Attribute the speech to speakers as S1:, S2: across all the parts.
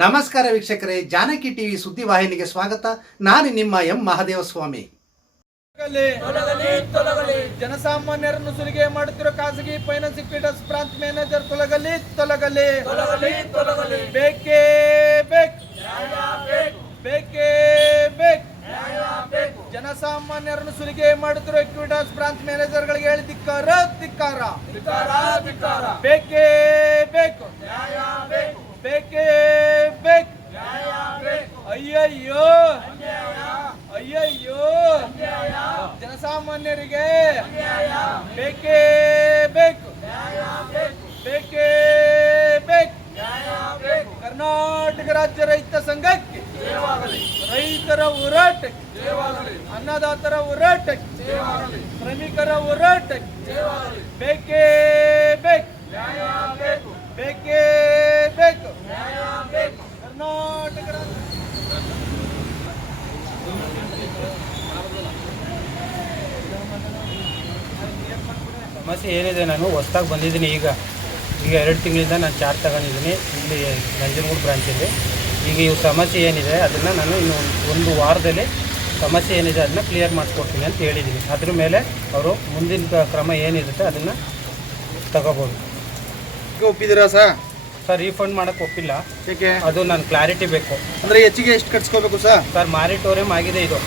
S1: ನಮಸ್ಕಾರ ವೀಕ್ಷಕರೇ ಜಾನಕಿ ಟಿವಿ ಸುದ್ದಿವಾಹಿನಿಗೆ ಸ್ವಾಗತ. ನಾನು ನಿಮ್ಮ ಎಂ ಮಹಾದೇವ ಸ್ವಾಮಿ
S2: ತೊಲಗಲಿ ಜನಸಾಮಾನ್ಯರನ್ನು ಸುಲಿಗೆ ಮಾಡುತ್ತಿರುವ ಖಾಸಗಿ ಫೈನಾನ್ಸ್ ಇಕ್ವಿಟರ್ಸ್ ಪ್ರಾಂತ್ ಮ್ಯಾನೇಜರ್ ತೊಲಗಲಿ ತೊಲಗಲಿ. ಬೇಕೇ ಬೇಕು. ಬೇಕೇ ಬೇಕು. ಜನಸಾಮಾನ್ಯರನ್ನು ಸುಲಿಗೆ ಮಾಡುತ್ತಿರುವ ಇಕ್ವಿಟರ್ಸ್ ಬ್ರಾಂಚ್ ಮ್ಯಾನೇಜರ್ಗಳಿಗೆ ಹೇಳಿ ಧಿಕ್ಕಾರ ಧಿಕ್ಕಾರ. ಬೇಕು ಬೇಕೇ ಬೇಕು ಅಯ್ಯಯ್ಯೋ ಅಯ್ಯಯ್ಯೋ ಜನಸಾಮಾನ್ಯರಿಗೆ ಬೇಕೇ ಬೇಕು. ಬೇಕೇ. ಬೇಕು ಕರ್ನಾಟಕ ರಾಜ್ಯ ರೈತ ಸಂಘಕ್ಕೆ ರೈತರ ಹೋರಾಟಕ್ಕೆ ಅನ್ನದಾತರ ಹೋರಾಟಕ್ಕೆ ಶ್ರಮಿಕರ ಹೋರಾಟಕ್ಕೆ ಬೇಕೇ ಬೇಕು ಬೇಕೇ ಬೇಕು ಕರ್ನಾಟಕ ರಾಜ್ಯ
S3: ಸಮಸ್ಯೆ ಏನಿದೆ ನಾನು ಹೊಸ್ದಾಗಿ ಬಂದಿದ್ದೀನಿ ಈಗ. ಈಗ ಎರಡು ತಿಂಗಳಿಂದ ನಾನು ಚಾರ್ಜ್ ತಗೊಂಡಿದ್ದೀನಿ ಇಲ್ಲಿ ನಂಜನಗೂಡು ಬ್ರಾಂಚಲ್ಲಿ. ಈಗ ಇವು ಸಮಸ್ಯೆ ಏನಿದೆ ಅದನ್ನು ನಾನು ಇನ್ನು ಒಂದು ವಾರದಲ್ಲಿ ಸಮಸ್ಯೆ ಏನಿದೆ ಅದನ್ನ ಕ್ಲಿಯರ್ ಮಾಡಿಸ್ಕೊಡ್ತೀನಿ ಅಂತ ಹೇಳಿದ್ದೀನಿ ಅದ್ರ ಮೇಲೆ ಅವರು ಮುಂದಿನ ಕ್ರಮ ಏನಿರುತ್ತೆ ಅದನ್ನು ತಗೋಬೋದು.
S2: ಒಪ್ಪಿದ್ದೀರಾ ಸರ್?
S3: ಸರ್ ರೀಫಂಡ್ ಮಾಡೋಕ್ಕೆ ಒಪ್ಪಿಲ್ಲ.
S2: ಏಕೆ
S3: ಅದು ನಾನು ಕ್ಲಾರಿಟಿ ಬೇಕು.
S2: ಅಂದರೆ ಹೆಚ್ಚಿಗೆ ಎಷ್ಟು ಕಟ್ಸ್ಕೋಬೇಕು ಸರ್?
S3: ಸರ್ ಮಾರಿಟೋರಿಯಂ ಆಗಿದೆ ಇದು.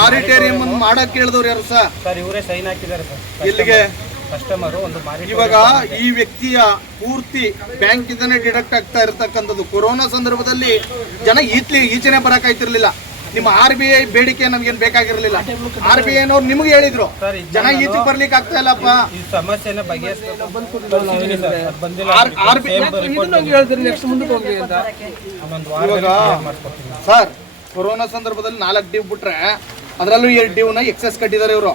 S2: ಮಾರಿಟೋರಿಯಂ ಮಾಡೋಕ್ಕೆ ಕೇಳಿದವ್ರು ಯಾರು ಸರ್?
S3: ಸರ್ ಇವರೇ ಸೈನ್ ಹಾಕಿದ್ದಾರೆ ಸರ್.
S2: ಎಲ್ಲಿಗೆ?
S3: ಕಸ್ಟಮರು ಒಂದು ಮಾರಿ
S2: ಇವಾಗ ಈ ವ್ಯಕ್ತಿಯ ಪೂರ್ತಿ ಬ್ಯಾಂಕ್ ಇಂದನೇ ಡಿಡಕ್ಟ್ ಆಗ್ತಾ ಇರತಕ್ಕಂಥದ್ದು. ಕೊರೋನಾ ಸಂದರ್ಭದಲ್ಲಿ ಜನ ಈತ್ಲಿ ಈಚೆನೆ ಬರಕಾಯ್ತಿರ್ಲಿಲ್ಲ ನಿಮ್ಮ ಆರ್ ಬಿ ಐ ಬೇಡಿಕೆ ನಮ್ಗೇನ್ ಬೇಕಾಗಿರ್ಲಿಲ್ಲ. ಆರ್ ಬಿ ಐನವ್ರು ನಿಮ್ಗೆ ಹೇಳಿದ್ರು. ಜನ ಈಚೆ ಬರ್ಲಿಕ್ಕೆ ಆಗ್ತಾ ಇಲ್ಲಪ್ಪ.
S3: ಈ ಸಮಸ್ಯೆನ ಬಗೆಹರಿಸ್ತೀನಿ ಸರ್ ಅದು ಬಂದಿಲ್ಲ
S2: R- R B-
S3: Same report ಬಂದಿದೆ. ಇನ್ನೊಂದು ವಾರದಲ್ಲಿ clear
S2: ಸರ್ ಕೊರೋನಾ ಸಂದರ್ಭದಲ್ಲಿ ನಾಲ್ಕು ಡ್ಯೂ ಬಿಟ್ರೆ ಅದರಲ್ಲೂ ಎರಡು ಡ್ಯೂನ ಎಕ್ಸೆಸ್ ಕಟ್ಟಿದ್ದಾರೆ ಇವರು.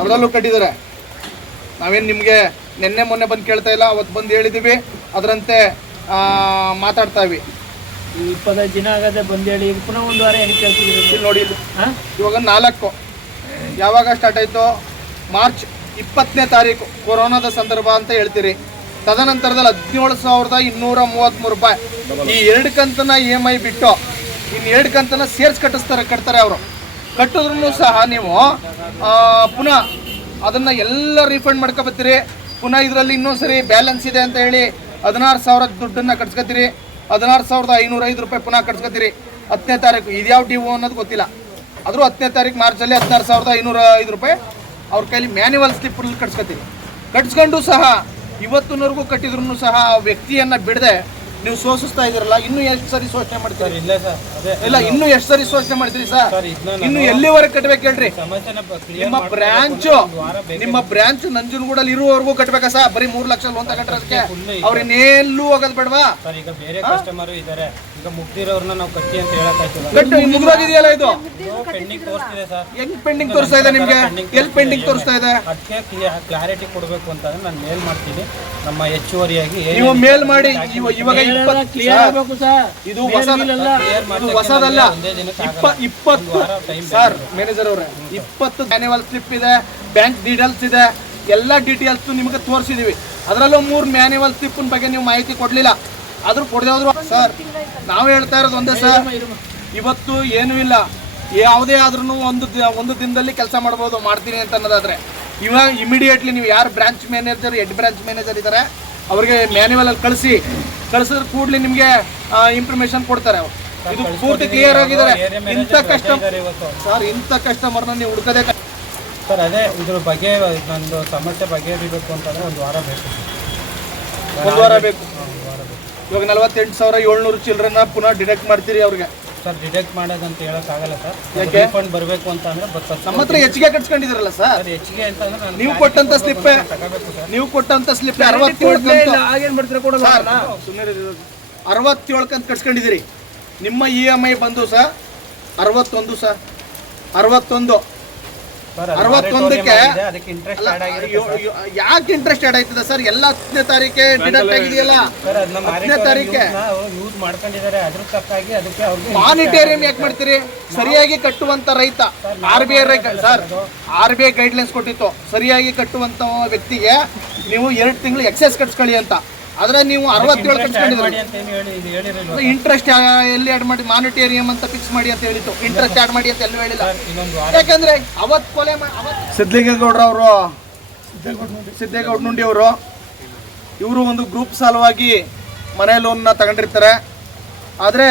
S2: ಅದರಲ್ಲೂ ಕಟ್ಟಿದ್ದಾರೆ. ನಾವೇನು ನಿಮಗೆ ನಿನ್ನೆ ಮೊನ್ನೆ ಬಂದು ಕೇಳ್ತಾ ಇಲ್ಲ ಅವತ್ತು ಬಂದು ಹೇಳಿದ್ದೀವಿ ಅದರಂತೆ ಮಾತಾಡ್ತಾ ಇವಿ
S4: ಇಪ್ಪತ್ತೈದು ದಿನ ಆಗದೆ ಬಂದೇಳಿ ಈಗ ಪುನಃ ಒಂದು ವಾರ
S2: ಏನು ನೋಡಿ ಇವಾಗ ನಾಲ್ಕು. ಯಾವಾಗ ಸ್ಟಾರ್ಟ್ ಆಯಿತು? ಮಾರ್ಚ್ ಇಪ್ಪತ್ತನೇ ತಾರೀಕು. ಕೊರೋನಾದ ಸಂದರ್ಭ ಅಂತ ಹೇಳ್ತೀರಿ. ತದನಂತರದಲ್ಲಿ ಹದಿನೇಳು ಸಾವಿರದ ಇನ್ನೂರ ಮೂವತ್ತ್ಮೂರು ರೂಪಾಯಿ. ಈ ಎರಡು ಕಂತನ ಇ ಎಂ ಐ ಬಿಟ್ಟು ಇನ್ನು ಎರಡು ಕಂತನ ಸೇರ್ಸ್ ಕಟ್ಟಿಸ್ತಾರೆ ಕಟ್ತಾರೆ ಅವರು. ಕಟ್ಟಿದ್ರು ಸಹ ನೀವು ಪುನಃ ಅದನ್ನು ಎಲ್ಲ ರೀಫಂಡ್ ಮಾಡ್ಕೊಬತ್ತೀರಿ. ಪುನಃ ಇದರಲ್ಲಿ ಇನ್ನೊಂದು ಸರಿ ಬ್ಯಾಲೆನ್ಸ್ ಇದೆ ಅಂತ ಹೇಳಿ ಹದಿನಾರು ಸಾವಿರ ದುಡ್ಡನ್ನು ಕಟ್ಸ್ಕೊತೀರಿ. ಹದಿನಾರು ಸಾವಿರದ ಐನೂರ ಐದು ರೂಪಾಯಿ ಪುನಃ ಕಟ್ಸ್ಕೊತೀರಿ. ಹತ್ತನೇ ತಾರೀಕು ಇದ್ಯಾವ ಡ್ಯೂ ಅನ್ನೋದು ಗೊತ್ತಿಲ್ಲ. ಆದರೂ ಹತ್ತನೇ ತಾರೀಕು ಮಾರ್ಚಲ್ಲಿ ಹದಿನಾರು ಸಾವಿರದ ಐನೂರ ಐದು ರೂಪಾಯಿ ಅವ್ರ ಕೈಲಿ ಮ್ಯಾನ್ಯುವಲ್ ಸ್ಲಿಪ್ ಕಟ್ಸ್ಕೊತೀರಿ. ಕಟ್ಸ್ಕೊಂಡು ಸಹ ಇವತ್ತಿನವರೆಗೂ ಕಟ್ಟಿದ್ರು ಸಹ ಆ ವ್ಯಕ್ತಿಯನ್ನು ಬಿಡದೆ ನೀವು ಶೋಷಿಸ್ತಾ ಇದ್ದೀರಲ್ಲ ಇನ್ನು ಎಷ್ಟು ಸರಿ ಶೋಷಣೆ
S3: ಸರ್
S2: ಮಾಡ್ತೀರಿ
S3: ಇಲ್ಲ ಸರ್ ಅದೇ
S2: ಇಲ್ಲ ಇನ್ನು ಎಷ್ಟು ಸರಿ ಶೋಷಣೆ ಮಾಡ್ತೀರಿ ಸರ್?
S3: ಸರ್ ಇದನ್ನ
S2: ಇನ್ನು ಎಲ್ಲಿವರೆಗೆ ಕಟ್ಬೇಕು ಹೇಳ್ರಿ?
S3: ಸಮಸ್ಯೆನ ಕ್ಲಿಯರ್
S2: ನಿಮ್ಮ ಬ್ರಾಂಚ್ ನಿಮ್ಮ ಬ್ರಾಂಚ್ ನಂಜನಗೂಡಲ್ಲಿ ಇರುವವರೆಗೂ ಕಟ್ಬೇಕಾ ಸರ್? ಬರೀ ಮೂರ್ ಲಕ್ಷ ಲೋನ್ ತಗೊಂಡ್ರೆ ಅದಕ್ಕೆ ಅವ್ರ ಇನ್ನೆಲ್ಲೂ ಹೋಗೋದು ಬೇಡವಾ?
S3: ಸರ್ ಈಗ ಬೇರೆ ಕಸ್ಟಮರ್ ಇದ್ದಾರೆ ಈಗ ಮುಗ್ದಿರೋರ್ನ ನಾವು ಕಟ್ಟಿ ಅಂತ ಹೇಳಕ್ಕಾಯ್ತದ
S2: ಕಟ್ಟು ಮುಗಿದೋಗಿದೆಯಲ್ಲ ಇದು
S3: ಪೆಂಡಿಂಗ್ ತೋರಿಸ್ತಿದೆ ಸರ್.
S2: ಹೆಂಗ್ ಪೆಂಡಿಂಗ್ ತೋರಿಸ್ತಾ ಇದೆ ನಿಮ್ಗೆ? ಎಲ್ಲಿ ಪೆಂಡಿಂಗ್ ತೋರಿಸ್ತಾ ಇದೆ?
S3: ಅದಕ್ಕೆ ಕ್ಲಾರಿಟಿ ಕೊಡಬೇಕು ಅಂತ ನಾನು ಮೇಲ್ ಮಾಡ್ತೀನಿ. ನಮ್ಮ ಹೆಚ್ಚುವರಿಯಾಗಿ
S2: ನೀವು ಮೇಲ್ ಮಾಡಿ ಇವ- ಇವಾಗ ಇಪ್ಪತ್ತು
S4: ಕ್ಲಿಯರ್ ಆಗಬೇಕು ಸರ್.
S2: ಇದು ಹೊಸದಲ್ಲ. ಇಪ್ಪತ್ತು ಸರ್ ಮ್ಯಾನೇಜರ್ ಅವರೇ ಇಪ್ಪತ್ತು ಮ್ಯಾನ್ಯುವಲ್ ಸ್ಲಿಪ್ ಇದೆ ಬ್ಯಾಂಕ್ ಡೀಟೇಲ್ಸ್ ಇದೆ ಎಲ್ಲ ಡೀಟೇಲ್ಸ್ ನಿಮಗೆ ತೋರಿಸಿದೀವಿ. ಅದರಲ್ಲೂ ಮೂರು ಮ್ಯಾನ್ಯುವಲ್ ಸ್ಲಿಪ್ ಬಗ್ಗೆ ನೀವು ಮಾಹಿತಿ ಕೊಡ್ಲಿಲ್ಲ. ಆದ್ರೂ ಕೊಡದೆ ಹೋದ್ರು ಸರ್ ನಾವು ಹೇಳ್ತಾ ಇರೋದು ಒಂದೇ ಸರ್. ಇವತ್ತು ಏನೂ ಇಲ್ಲ. ಯಾವುದೇ ಆದ್ರೂ ಒಂದು ದಿ- ಒಂದು ದಿನದಲ್ಲಿ ಕೆಲಸ ಮಾಡ್ಬೋದು ಮಾಡ್ತೀನಿ ಅಂತ ಅನ್ನೋದಾದ್ರೆ ಇವಾಗ ಇಮಿಡಿಯೇಟ್ಲಿ ನೀವು ಯಾರು branch manager head branch manager ಇದ್ದಾರೆ ಅವ್ರಿಗೆ ಮ್ಯಾನ್ಯುವಲ್ ಅಲ್ಲಿ ಕಳಿಸಿ ಕಳಿಸಿದ್ರೆ ಕೂಡಲೇ ನಿಮಗೆ ಇನ್ಫಾರ್ಮೇಶನ್ ಕೊಡ್ತಾರೆ ಅವರು. ಇದು ಪೂರ್ತಿ ಕ್ಲಿಯರ್ ಆಗಿದ್ದಾರೆ ಇಂಥ
S3: ಕಷ್ಟ
S2: ಸರ್ ಇಂಥ ಕಸ್ಟಮರ್ನ ನೀವು ಹುಡುಕದೆ
S3: ಸರ್ ಅದೇ ಇದ್ರ ಬಗ್ಗೆ ನಂದು ಸಮಸ್ಯೆ ಬಗೆಹರಿಬೇಕು ಅಂತಂದ್ರೆ ಒಂದು ವಾರ ಬೇಕು.
S2: ಒಂದು ವಾರ ಬೇಕು. ಇವಾಗ ನಲ್ವತ್ತೆಂಟು ಸಾವಿರ ಏಳ್ನೂರು ಚಿಲ್ಡ್ರನ್ನ ಪುನಃ ಡಿಡಕ್ಟ್ ಮಾಡ್ತೀರಿ ಅವ್ರಿಗೆ.
S3: ಸರ್ ಡಿಟೆಕ್ಟ್ ಮಾಡೋದಂತ ಹೇಳಕ್ಕಾಗಲ್ಲ ಸರ್.
S2: ಯಾಕೆ?
S3: ರೀಫಂಡ್ ಬರಬೇಕು ಅಂತ ಅಂದ್ರೆ ಬರ್ತದೆ
S2: ನಮ್ಮ ಹತ್ರ ಹೆಚ್ಚಿಗೆ ಕಟ್ಸ್ಕೊಂಡಿದ್ರಲ್ಲ ಸರ್?
S3: ಸರ್ ಹೆಚ್ಚಿಗೆ ಅಂತ ಅಂದ್ರೆ ನಾನು
S2: ನೀವು ಕೊಟ್ಟಂತ ಸ್ಲಿಪ್
S3: ತಗೋಬೇಕು ಸರ್.
S2: ನೀವು ಕೊಟ್ಟಂತ ಸ್ಲಿಪ್ ಅರವತ್ತೇಳು ಕಂತು
S4: ಆಗೇನು ಮಾಡ್ತೀರಾ ಕೊಡಲ್ಲ
S2: ಅರವತ್ತೇಳು ಕಂತು ಕಟ್ಸ್ಕೊಂಡಿದ್ದೀರಿ. ನಿಮ್ಮ ಇ ಎಂ ಐ ಬಂದು ಸರ್ ಅರವತ್ತೊಂದು ಸರ್ ಅರವತ್ತೊಂದು.
S3: ಸರ್
S2: ಅರವತ್ತೊಂದಕ್ಕೆ. ಯಾಕೆ ಇಂಟ್ರೆಸ್ಟ್ ಆಡ್ ಆಯ್ತದ ಸರ್? ಎಲ್ಲ ಹತ್ತನೇ ತಾರೀಕೆ ಡಿಡಕ್ಟ್ ಆಗಿದೆಯಲ್ಲ? ಹತ್ತನೇ ತಾರೀಕೆ
S3: ಯೂಸ್ ಮಾಡ್ಕೊಂಡಿದ್ದಾರೆ. ಅದ್ರ ತಕ್ಕಾಗಿ ಅದಕ್ಕೆ ಅವ್ರಿಗೆ
S2: ಮಾನಿಟೇರಿಯಂ ಯಾಕೆ ಮಾಡ್ತೀರಿ? ಸರಿಯಾಗಿ ಕಟ್ಟುವಂತ ರೈತ. R B I sir R B I guidelines ಕೊಟ್ಟಿತ್ತು. ಸರಿಯಾಗಿ ಕಟ್ಟುವಂತ ವ್ಯಕ್ತಿಗೆ ನೀವು ಎರಡು ತಿಂಗಳು ಎಕ್ಸೈಸ್ ಕಟ್ಸ್ಕೊಳ್ಳಿ ಅಂತ. ಆದ್ರೆ ನೀವು ಅರವತ್ತೇಳು
S3: ಮಾಡಿ
S2: ಕಟ್ಸ್ಕೊಂಡಿದ್ರಿ
S3: ಅಂತ ಏನು ಹೇಳಿ ಹೇಳಿರಲಿಲ್ಲ
S2: ಇಂಟ್ರೆಸ್ಟ್ ಎಲ್ಲಿ ಆಡ್ ಮಾಡಿ? ಮಾನಿಟೇರಿಯಂ ಅಂತ ಫಿಕ್ಸ್ ಮಾಡಿ ಅಂತ ಹೇಳಿತ್ತು ಇಂಟ್ರೆಸ್ಟ್ ಆಡ್ ಮಾಡಿ ಅಂತ ಎಲ್ಲೂ ಹೇಳಿಲ್ಲ. ಯಾಕಂದ್ರೆ ಅವತ್ ಕೊಲೆ ಸಿದ್ಲಿಂಗೇಗೌಡರು ಅವರು ಸಿದ್ದೇಗೌಡ ನುಂಡಿ. ಅವರು ಇವರು ಒಂದು ಗ್ರೂಪ್ ಸಾಲವಾಗಿ ಮನೆ ಲೋನ್ನ ತಗೊಂಡಿರ್ತಾರೆ. ಆದರೆ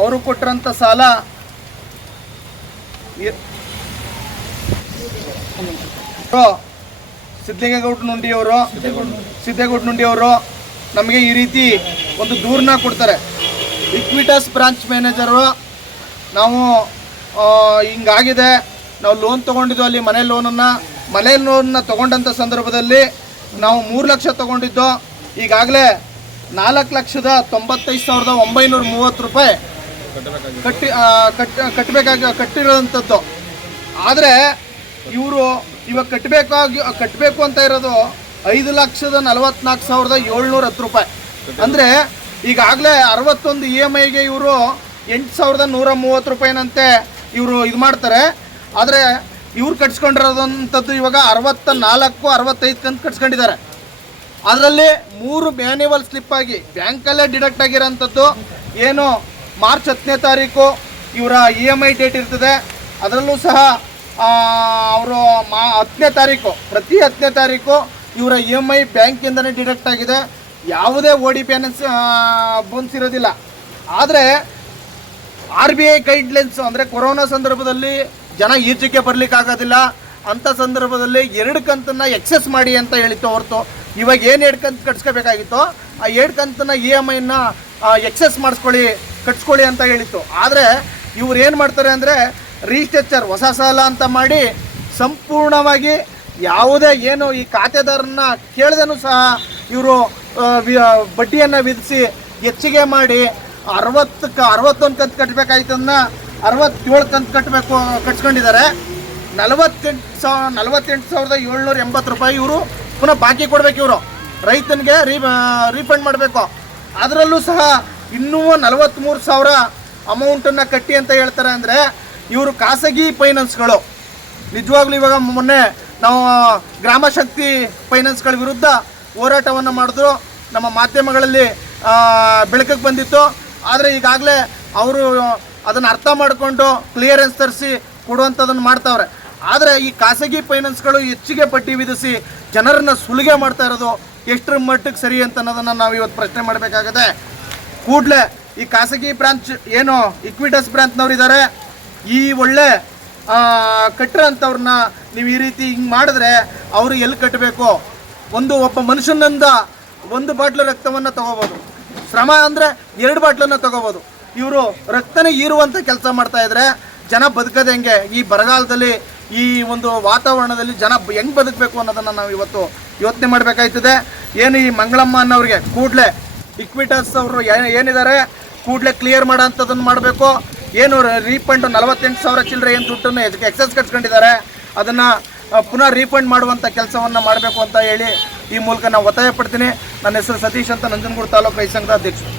S2: ಅವರು ಕೊಟ್ಟಿರೋಂಥ ಸಾಲ ಸಿದ್ಲಿಂಗೇಗೌಡ ನುಂಡಿ ಅವರು ಸಿದ್ದೇಗೌಡ ನುಂಡಿ ಅವರು ನಮಗೆ ಈ ರೀತಿ ಒಂದು ದೂರನ್ನ ಕೊಡ್ತಾರೆ. ಇಕ್ವಿಟಸ್ ಬ್ರಾಂಚ್ ಮ್ಯಾನೇಜರು ನಾವು ಹಿಂಗಾಗಿದೆ. ನಾವು ಲೋನ್ ತೊಗೊಂಡಿದ್ದು ಅಲ್ಲಿ ಮನೆ ಲೋನನ್ನು ಮನೆ ಲೋನ್ನ ತೊಗೊಂಡಂಥ ಸಂದರ್ಭದಲ್ಲಿ ನಾವು ಮೂರು ಲಕ್ಷ ತೊಗೊಂಡಿದ್ದು. ಈಗಾಗಲೇ ನಾಲ್ಕು ಲಕ್ಷದ ತೊಂಬತ್ತೈದು ಸಾವಿರದ ಒಂಬೈನೂರ ಮೂವತ್ತು ರೂಪಾಯಿ ಕಟ್ಟಿ ಕಟ್ಟಿ ಕಟ್ ಕಟ್ಟಬೇಕಾಗಿ ಕಟ್ಟಿರೋವಂಥದ್ದು ಆದರೆ ಇವರು ಇವಾಗ ಕಟ್ಟಬೇಕಾಗಿ ಕಟ್ಟಬೇಕು ಅಂತ ಇರೋದು ಐದು ಲಕ್ಷದ ನಲವತ್ನಾಲ್ಕು ಸಾವಿರದ ಏಳ್ನೂರ ಹತ್ತು ರೂಪಾಯಿ. ಅಂದರೆ ಈಗಾಗಲೇ ಅರವತ್ತೊಂದು ಇ ಎಂ ಐಗೆ ಇವರು ಎಂಟು ಸಾವಿರದ ನೂರ ಮೂವತ್ತು ರೂಪಾಯಿನಂತೆ ಇವರು ಇದು ಮಾಡ್ತಾರೆ. ಆದರೆ ಇವ್ರು ಕಟ್ಸ್ಕೊಂಡಿರೋದಂಥದ್ದು ಇವಾಗ ಅರವತ್ತ ನಾಲ್ಕು, ಅರವತ್ತೈದು ಕಂತು ಕಟ್ಸ್ಕೊಂಡಿದ್ದಾರೆ. ಅದರಲ್ಲಿ ಮೂರು ಮ್ಯಾನ್ಯುವಲ್ ಸ್ಲಿಪ್ ಆಗಿ ಬ್ಯಾಂಕಲ್ಲೇ ಡಿಡಕ್ಟ್ ಆಗಿರೋಂಥದ್ದು ಏನು ಮಾರ್ಚ್ ಹತ್ತನೇ ತಾರೀಕು ಇವರ ಇ ಎಂ ಐ ಡೇಟ್ ಇರ್ತದೆ. ಅದರಲ್ಲೂ ಸಹ ಅವರು ಮಾ ಹತ್ತನೇ ತಾರೀಕು, ಪ್ರತಿ ಹತ್ತನೇ ತಾರೀಕು ಇವರ ಇ ಎಂ ಐ ಬ್ಯಾಂಕಿಂದನೇ ಡಿಡಕ್ಟ್ ಆಗಿದೆ. ಯಾವುದೇ ಓ ಡಿ ಪಿ ಬೋನ್ಸ್ ಇರೋದಿಲ್ಲ. ಆದರೆ ಆರ್ ಬಿ ಐ ಗೈಡ್ಲೈನ್ಸ್ ಅಂದರೆ ಕೊರೋನಾ ಸಂದರ್ಭದಲ್ಲಿ ಜನ ಈಚೆಗೆ ಬರಲಿಕ್ಕಾಗೋದಿಲ್ಲ ಅಂಥ ಸಂದರ್ಭದಲ್ಲಿ ಎರಡು ಕಂತನ್ನು ಎಕ್ಸೆಸ್ ಮಾಡಿ ಅಂತ ಹೇಳಿತ್ತು ಹೊರತು. ಇವಾಗ ಏನು ಎರಡು ಕಂತು ಕಟ್ಸ್ಕೋಬೇಕಾಗಿತ್ತು? ಆ ಎರಡು ಕಂತನ್ನು ಇ ಎಂ ಐನ ಎಕ್ಸೆಸ್ ಮಾಡಿಸ್ಕೊಳ್ಳಿ, ಕಟ್ಸ್ಕೊಳ್ಳಿ ಅಂತ ಹೇಳಿತ್ತು. ಆದರೆ ಇವ್ರು ಏನು ಮಾಡ್ತಾರೆ ಅಂದರೆ ರೀಸ್ಟ್ರಕ್ಚರ್ ಹೊಸ ಸಾಲ ಅಂತ ಮಾಡಿ ಸಂಪೂರ್ಣವಾಗಿ ಯಾವುದೇ ಏನು ಈ ಖಾತೆದಾರನ್ನ ಕೇಳ್ದೇನೂ ಸಹ ಇವರು ಬಡ್ಡಿಯನ್ನು ವಿಧಿಸಿ ಹೆಚ್ಚಿಗೆ ಮಾಡಿ ಅರವತ್ತಕ್ಕೆ ಅರವತ್ತೊಂದು ಕಂತು ಕಟ್ಟಬೇಕಾಯ್ತದನ್ನ ಅರವತ್ತೇಳು ಕಂತು ಕಟ್ಟಬೇಕು ಕಟ್ಸ್ಕೊಂಡಿದ್ದಾರೆ. ನಲವತ್ತೆಂಟು ಸಾವಿರ ನಲವತ್ತೆಂಟು ಸಾವಿರದ ಏಳ್ನೂರ ಎಂಬತ್ತು ರೂಪಾಯಿ ಇವರು ಪುನಃ ಬಾಕಿ ಕೊಡಬೇಕು ಇವರು. ರೈತನಿಗೆ ರೀ ರೀಫಂಡ್ ಮಾಡಬೇಕು. ಅದರಲ್ಲೂ ಸಹ ಇನ್ನೂ ನಲವತ್ತ್ಮೂರು ಸಾವಿರ ಅಮೌಂಟನ್ನು ಕಟ್ಟಿ ಅಂತ ಹೇಳ್ತಾರೆ ಅಂದರೆ ಇವರು ಖಾಸಗಿ ಫೈನಾನ್ಸ್ಗಳು ನಿಜವಾಗ್ಲೂ ಇವಾಗ ಮೊನ್ನೆ ನಾವು ಗ್ರಾಮ ಶಕ್ತಿ ಫೈನಾನ್ಸ್ಗಳ ವಿರುದ್ಧ ಹೋರಾಟವನ್ನು ಮಾಡಿದ್ರು. ನಮ್ಮ ಮಾಧ್ಯಮಗಳಲ್ಲಿ ಬೆಳಕಿಗೆ ಬಂದಿತ್ತು. ಆದರೆ ಈಗಾಗಲೇ ಅವರು ಅದನ್ನು ಅರ್ಥ ಮಾಡಿಕೊಂಡು ಕ್ಲಿಯರೆನ್ಸ್ ತರಿಸಿ ಕೊಡುವಂಥದ್ದನ್ನು ಮಾಡ್ತಾವ್ರೆ. ಆದರೆ ಈ ಖಾಸಗಿ ಫೈನಾನ್ಸ್ಗಳು ಹೆಚ್ಚಿಗೆ ಬಡ್ಡಿ ವಿಧಿಸಿ ಜನರನ್ನು ಸುಲಿಗೆ ಮಾಡ್ತಾ ಇರೋದು ಎಷ್ಟರ ಮಟ್ಟಕ್ಕೆ ಸರಿ ಅಂತ ಅನ್ನೋದನ್ನು ನಾವು ಇವತ್ತು ಪ್ರಶ್ನೆ ಮಾಡಬೇಕಾಗಿದೆ ಕೂಡಲೇ ಈ ಖಾಸಗಿ ಬ್ರಾಂಚ್ ಏನು ಇಕ್ವಿಟಸ್ ಬ್ರಾಂಚ್ನವ್ರು ಇದ್ದಾರೆ ಈ ಒಳ್ಳೆ ಕಟ್ಟಿರೋಂಥವ್ರನ್ನ ನೀವು ಈ ರೀತಿ ಹಿಂಗೆ ಮಾಡಿದ್ರೆ ಅವರು ಎಲ್ಲಿ ಕಟ್ಟಬೇಕು? ಒಂದು ಒಬ್ಬ ಮನುಷ್ಯನಿಂದ ಒಂದು ಬಾಟ್ಲು ರಕ್ತವನ್ನು ತಗೋಬೋದು. ಶ್ರಮ ಅಂದರೆ ಎರಡು ಬಾಟ್ಲನ್ನು ತಗೋಬೋದು. ಇವರು ರಕ್ತನೇ ಹೀರುವಂಥ ಕೆಲಸ ಮಾಡ್ತಾ ಇದ್ರೆ ಜನ ಬದುಕೋದು ಹೆಂಗೆ? ಈ ಬರಗಾಲದಲ್ಲಿ ಈ ಒಂದು ವಾತಾವರಣದಲ್ಲಿ ಜನ ಹೆಂಗೆ ಬದುಕಬೇಕು ಅನ್ನೋದನ್ನು ನಾವು ಇವತ್ತು ಯೋಚನೆ ಮಾಡಬೇಕಾಯ್ತದೆ. ಏನು ಈ ಮಂಗಳಮ್ಮ ಅನ್ನೋರಿಗೆ ಕೂಡಲೇ ಇಕ್ವಿಟಸ್ ಅವರು ಏನಿದ್ದಾರೆ? ಕೂಡಲೇ ಕ್ಲಿಯರ್ ಮಾಡೋ ಅಂಥದ್ದನ್ನು ಮಾಡಬೇಕು. ಏನು ರೀಫಂಡ್ ನಲವತ್ತೆಂಟು ಸಾವಿರ ಚಿಲ್ಲರೆ ಏನು ದುಡ್ಡನ್ನು ಎಕ್ಸಸ್ ಕಟ್ಸ್ಕೊಂಡಿದ್ದಾರೆ, ಅದನ್ನು ಪುನಃ ರೀಫಂಡ್ ಮಾಡುವಂಥ ಕೆಲಸವನ್ನು ಮಾಡಬೇಕು ಅಂತ ಹೇಳಿ ಈ ಮೂಲಕ ನಾನು ಒತ್ತಾಯ ಪಡ್ತೀನಿ ನನ್ನ ಹೆಸರು ಸತೀಶ್ ಅಂತ ನಂಜನಗೂಡು ತಾಲೂಕು ರೈತ ಸಂಘದ ಅಧ್ಯಕ್ಷರು.